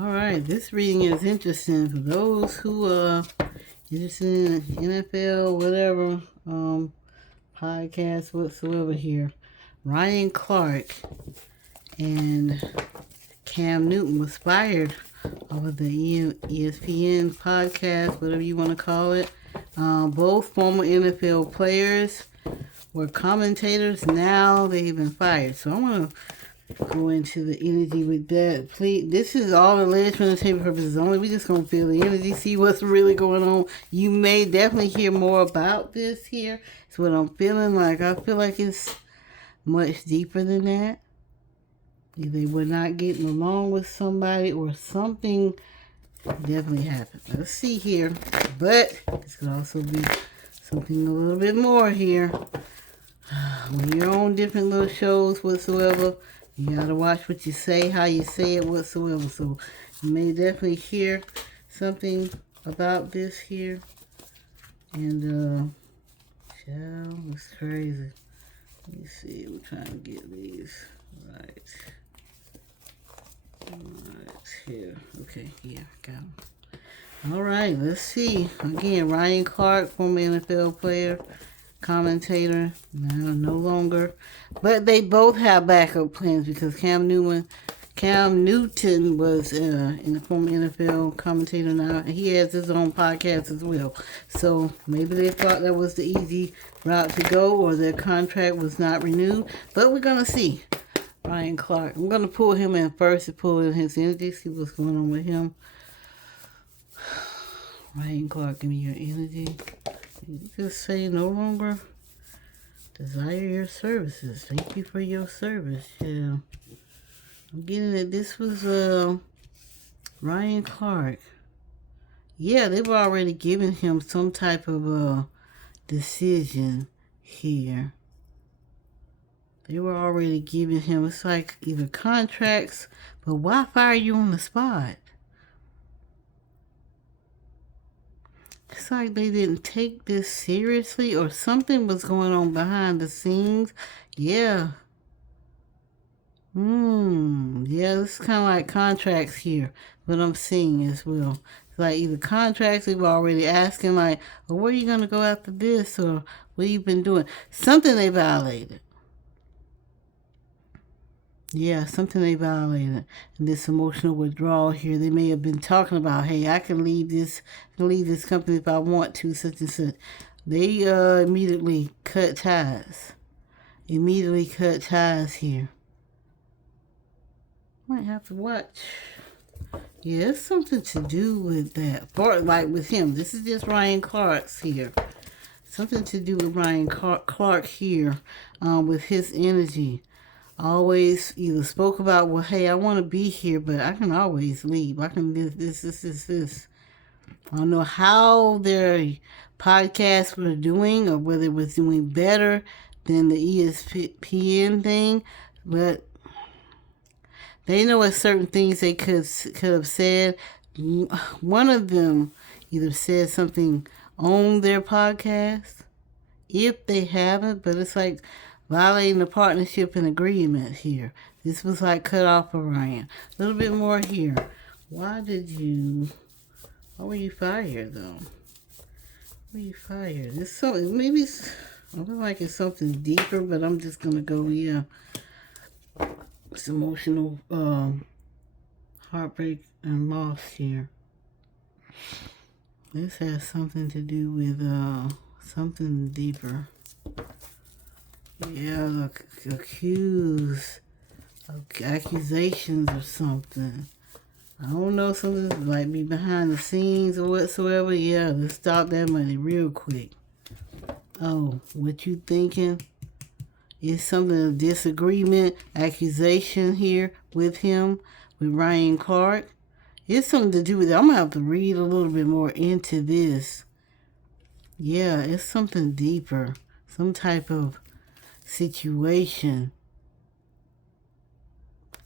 All right, this reading is interesting for those who interested in NFL, whatever, podcast whatsoever here. Ryan Clark and Cam Newton was fired off of the ESPN podcast, whatever you want to call it. Both former NFL players were commentators. Now they've been fired. So I want to go into the energy with that. Please, this is all alleged for entertainment purposes only. We just gonna feel the energy, see what's really going on. You may definitely hear more about this here. It's what I'm feeling like. I feel like it's much deeper than that. Either they were not getting along with somebody or something definitely happened. Let's see here. But this could also be something a little bit more here. When you're on different little shows whatsoever, you gotta watch what you say, how you say it whatsoever. So you may definitely hear something about this here. And child, it's crazy. Let me see, we're trying to get these right. Right here. Okay, yeah, got them. All right, let's see. Again, Ryan Clark, former NFL player, commentator, now no longer. But they both have backup plans because Cam Newton was in the former NFL commentator now. He has his own podcast as well. So maybe they thought that was the easy route to go or their contract was not renewed. But we're going to see. Ryan Clark. I'm going to pull him in first to pull in his energy, see what's going on with him. Ryan Clark, give me your energy. You just say no longer desire your services. Thank you for your service. Yeah. I'm getting that this was Ryan Clark. Yeah, they were already giving him some type of decision here. They were already giving him, it's like either contracts, but why fire you on the spot? It's like they didn't take this seriously or something was going on behind the scenes. Yeah. Yeah, it's kind of like contracts here. What I'm seeing as well. It's like either contracts, they were already asking like, well, where are you going to go after this? Or what you been doing? Something they violated. Yeah, something they violated. And this emotional withdrawal here, they may have been talking about, hey, I can leave this company if I want to, such and such. They immediately cut ties. Immediately cut ties here. Might have to watch. Yeah, it's something to do with that. For like with him. This is just Ryan Clark's here. Something to do with Ryan Clark here, with his energy. Always either spoke about, well, hey, I want to be here, but I can always leave. I can do this. I don't know how their podcasts were doing or whether it was doing better than the ESPN thing, but they know what certain things they could have said. One of them either said something on their podcast, if they haven't, but it's like violating the partnership and agreement here. This was like cut off for Ryan. A little bit more here. Why were you fired though? Why were you fired? It's something, maybe I feel like it's something deeper, but I'm just gonna go, yeah. It's emotional heartbreak and loss here. This has something to do with something deeper. Yeah, accused of accusations or something. I don't know, something like be behind the scenes or whatsoever. Yeah, let's stop that money real quick. Oh, what you thinking? Is something of disagreement, accusation here with him, with Ryan Clark? It's something to do with it. I'm going to have to read a little bit more into this. Yeah, it's something deeper. Some type of situation.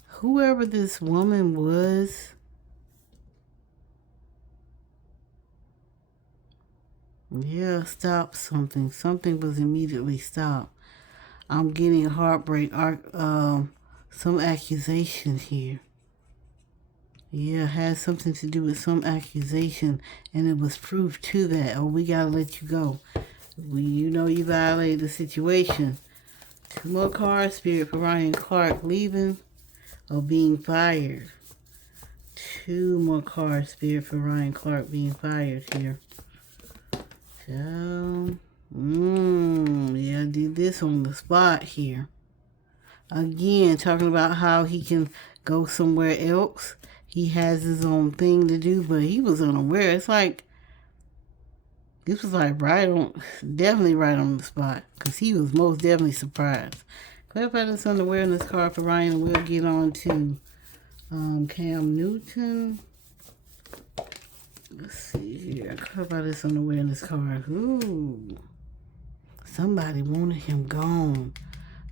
Whoever this woman was, yeah, stop something. Something was immediately stopped. I'm getting heartbreak, some accusations here. Yeah, had something to do with some accusation, and it was proof to that. Oh, we gotta let you go. You know you violated the situation. 2 more cards, Spirit, for Ryan Clark leaving or being fired. 2 more cards, Spirit, for Ryan Clark being fired here. So, yeah, I did this on the spot here. Again, talking about how he can go somewhere else. He has his own thing to do, but he was unaware. It's like, this was like definitely right on the spot, because he was most definitely surprised. Clarify this unawareness card for Ryan, and we'll get on to Cam Newton. Let's see here. Clarify this unawareness card. Ooh. Somebody wanted him gone.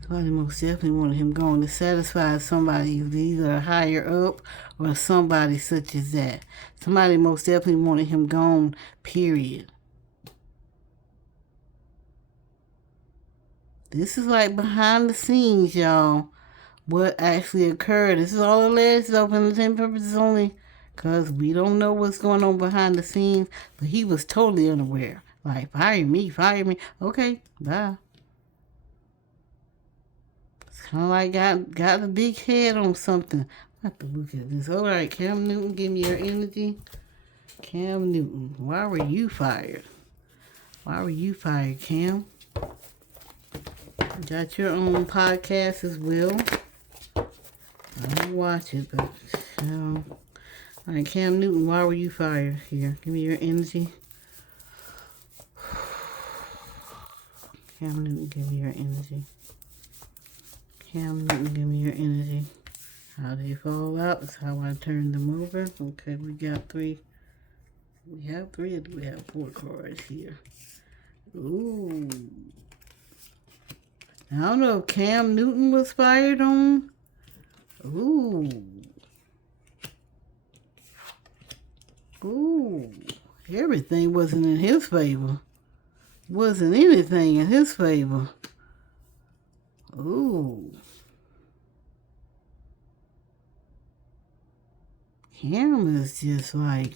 Somebody most definitely wanted him gone. To satisfy somebody, either higher up or somebody such as that. Somebody most definitely wanted him gone, period. This is like behind the scenes, y'all. What actually occurred. This is all alleged, though, for entertainment purposes only. Because we don't know what's going on behind the scenes. But he was totally unaware. Like, fire me. Okay, bye. It's kind of like got a big head on something. I have to look at this. All right, Cam Newton, give me your energy. Cam Newton, why were you fired? Why were you fired, Cam? Got your own podcast as well. I don't watch it, but all right, Cam Newton, why were you fired? Here, give me your energy. Cam Newton, give me your energy. Cam Newton, give me your energy. How they fall out is how I turn them over. Okay, we got 3. We have 3 or do we have 4 cards here? Ooh. I don't know if Cam Newton was fired on. Ooh. Ooh. Everything wasn't in his favor. Wasn't anything in his favor. Ooh. Cam is just like,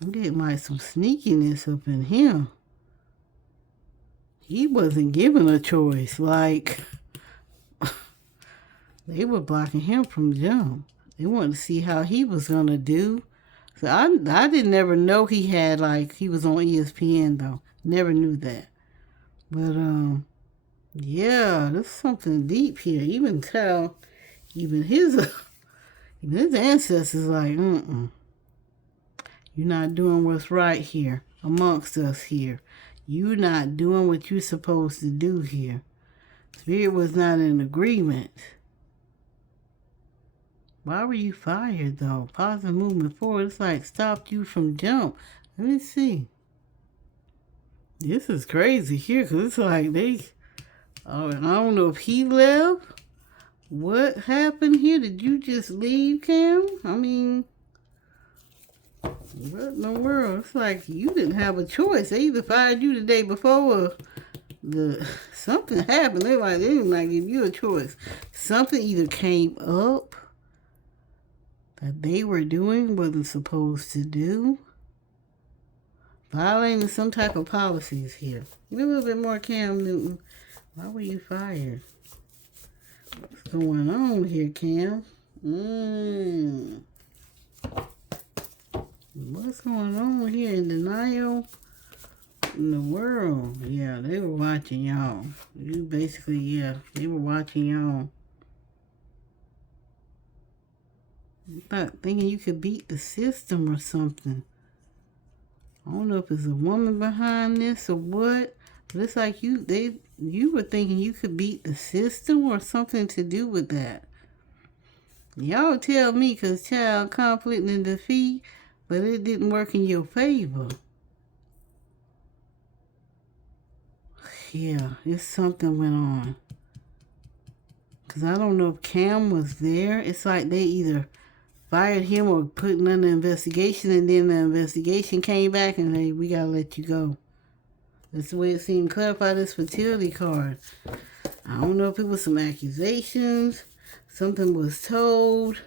I'm getting like some sneakiness up in him. He wasn't given a choice. Like, they were blocking him from jump. They wanted to see how he was going to do. So I didn't never know he had, like, he was on ESPN, though. Never knew that. But, yeah, there's something deep here. Even his ancestors like, you're not doing what's right here amongst us here. You're not doing what you're supposed to do here. Spirit was not in agreement. Why were you fired, though? Positive movement forward. It's like stopped you from jump. Let me see. This is crazy here, because it's like I don't know if he left. What happened here? Did you just leave, Cam? I mean, what in the world? It's like you didn't have a choice. They either fired you the day before or something happened. They didn't give you a choice. Something either came up that they were doing wasn't supposed to do. Violating some type of policies here. Give me a little bit more, Cam Newton. Why were you fired? What's going on here, Cam? What's going on here? In denial? In the world? Yeah, they were watching y'all. You basically, yeah, they were watching y'all. Not thinking you could beat the system or something. I don't know if it's a woman behind this or what, but it's like you were thinking you could beat the system or something to do with that. Y'all tell me, because child, conflict and defeat, but it didn't work in your favor. Yeah, it's something went on. Because I don't know if Cam was there. It's like they either fired him or put him under investigation, and then the investigation came back and we gotta let you go. That's the way it seemed. Clarify this fertility card. I don't know if it was some accusations, something was told,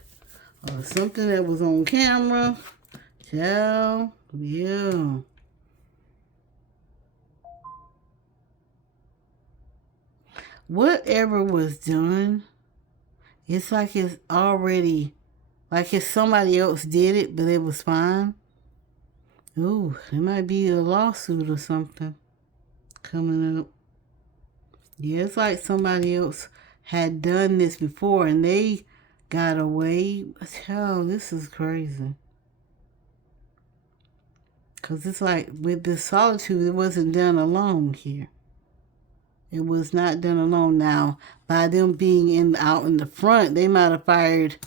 or something that was on camera. Child, yeah. Whatever was done, it's like it's already, like if somebody else did it, but it was fine. Ooh, it might be a lawsuit or something coming up. Yeah, it's like somebody else had done this before and they got away. Hell, this is crazy. Because it's like with this solitude, it wasn't done alone here. It was not done alone. Now, by them being out in the front, they might have fired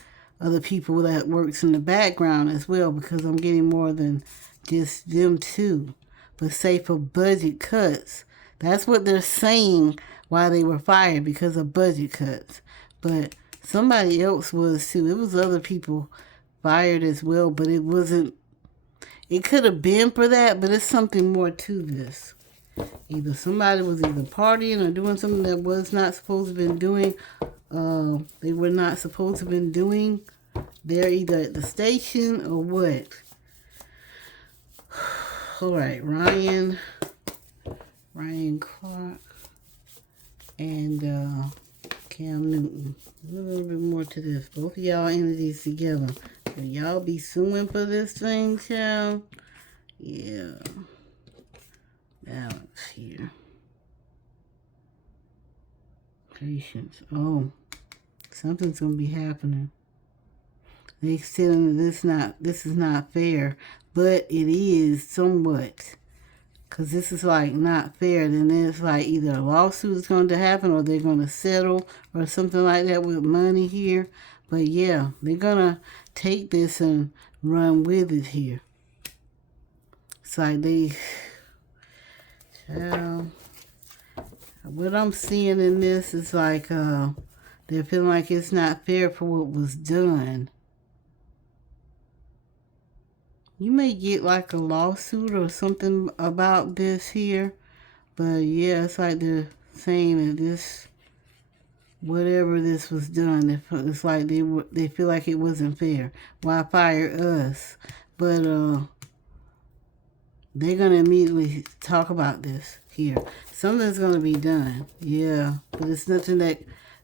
other people that works in the background as well, because I'm getting more than just them too. But say for budget cuts, that's what they're saying why they were fired, because of budget cuts. But somebody else was too. It was other people fired as well, but it wasn't. It could have been for that, but it's something more to this. Either somebody was either partying or doing something that was not supposed to have been doing. They were not supposed to have been doing. They're either at the station or what. All right, Ryan Clark, and Cam Newton. A little bit more to this. Both of y'all entities together. Will y'all be suing for this thing, child? Yeah. Balance here. Patience. Oh, something's gonna be happening. They saying this is not fair, but it is somewhat. Cause this is like not fair. Then it's like either a lawsuit is going to happen or they're going to settle or something like that with money here. But yeah, they're gonna take this and run with it here. It's like they. What I'm seeing in this is like they're feeling like it's not fair for what was done. You may get like a lawsuit or something about this here. But yeah, it's like they're saying that this, whatever this was done, it's like they feel like it wasn't fair. Why fire us? But they're going to immediately talk about this here. Something's going to be done. Yeah, but it's nothing that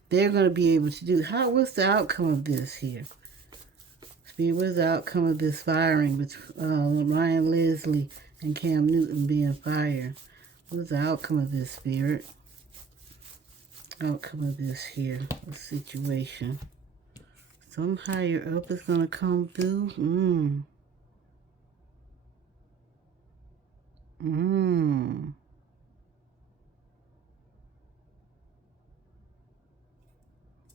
they're going to be able to do. What's the outcome of this here? What's the outcome of this firing with Ryan Leslie and Cam Newton being fired? What's the outcome of this, Spirit? Outcome of this here, a situation. Some higher up is going to come through.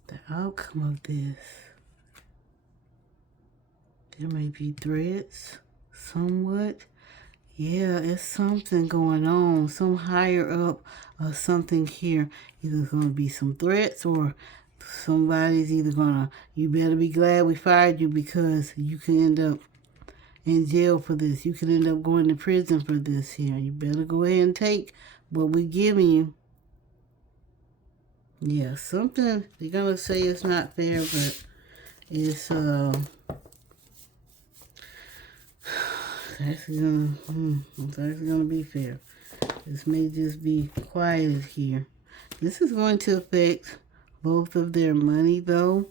The outcome of this. There may be threats, somewhat. Yeah, it's something going on. Some higher up or something here. Either going to be some threats or somebody's either going to, you better be glad we fired you because you can end up in jail for this. You can end up going to prison for this here. You better go ahead and take what we're giving you. Yeah, something, they're going to say it's not fair, but it's, it's actually gonna be fair. This may just be quiet here. This is going to affect both of their money, though.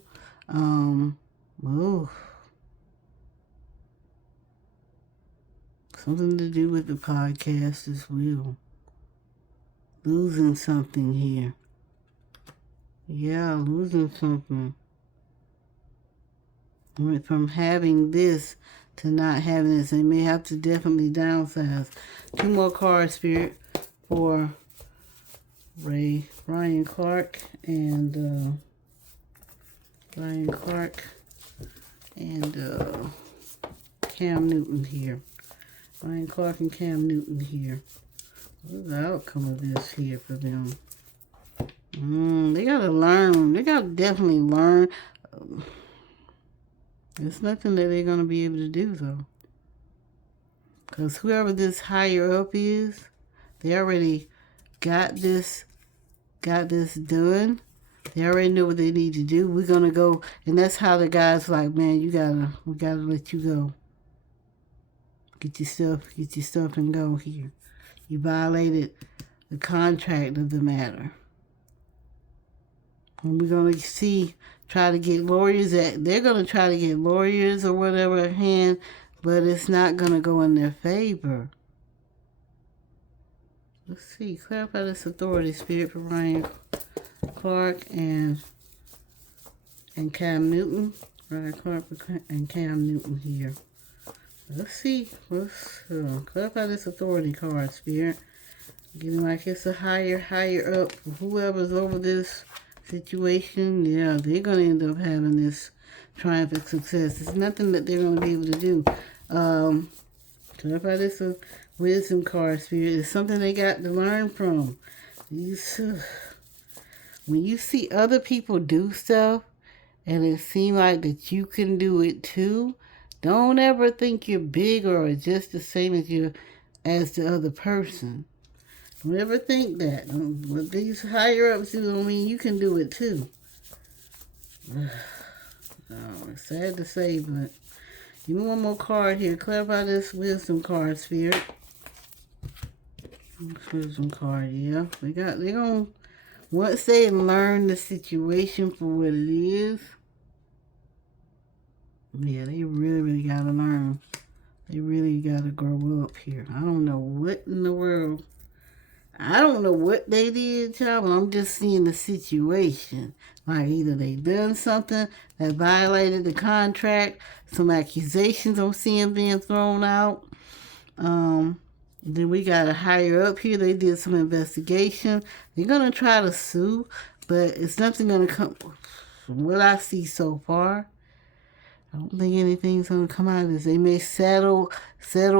Something to do with the podcast as well. Losing something here. Yeah, losing something. Went from having this to not having this. They may have to definitely downsize. 2 more cards, Spirit, for Ryan Clark and Cam Newton here. Ryan Clark and Cam Newton here. What's the outcome of this here for them? They gotta learn. They gotta definitely learn. There's nothing that they're going to be able to do, though. Because whoever this higher up is, they already got this done. They already know what they need to do. We're gonna go, and that's how the guy's like, man, we gotta let you go. Get your stuff and go here. You violated the contract of the matter. And we're gonna try to get lawyers they're gonna try to get lawyers or whatever at hand, but it's not gonna go in their favor. Let's see, clarify this authority, Spirit, for Ryan Clark and Cam Newton. Ryan Clark and Cam Newton here. Let's see. Let's clarify this authority card, Spirit. Getting like it's a higher up. Whoever's over this situation, yeah, they're going to end up having this triumphant success. It's nothing that they're going to be able to do. Clarify this wisdom card, Spirit. It's something they got to learn from. When you see other people do stuff and it seems like that you can do it too, don't ever think you're bigger or just the same as the other person. Don't ever think that. What these higher ups do don't mean you can do it too. Oh, it's sad to say, but give me one more card here. Clarify this wisdom card, Spirit. Wisdom card, yeah. They're gonna, once they learn the situation for what it is, yeah, they really gotta learn. They really gotta grow up here. I don't know what in the world. I don't know what they did, child, but I'm just seeing the situation. Like either they done something that violated the contract, some accusations I'm seeing being thrown out. Then we got a higher up here. They did some investigation. They're gonna try to sue, but it's nothing gonna come from what I see so far. I don't think anything's gonna come out of this. They may settle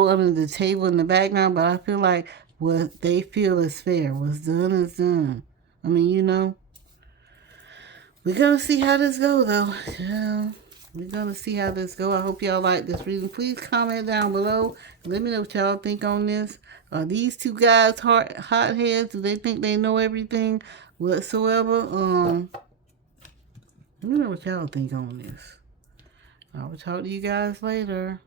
under the table in the background, but I feel like what they feel is fair. What's done is done. I mean, we're gonna see how this goes, though. Yeah, we're gonna see how this goes. I hope y'all like this reading. Please comment down below. Let me know what y'all think on this. Are these two guys hotheads? Do they think they know everything whatsoever? Let me know what y'all think on this. I will talk to you guys later.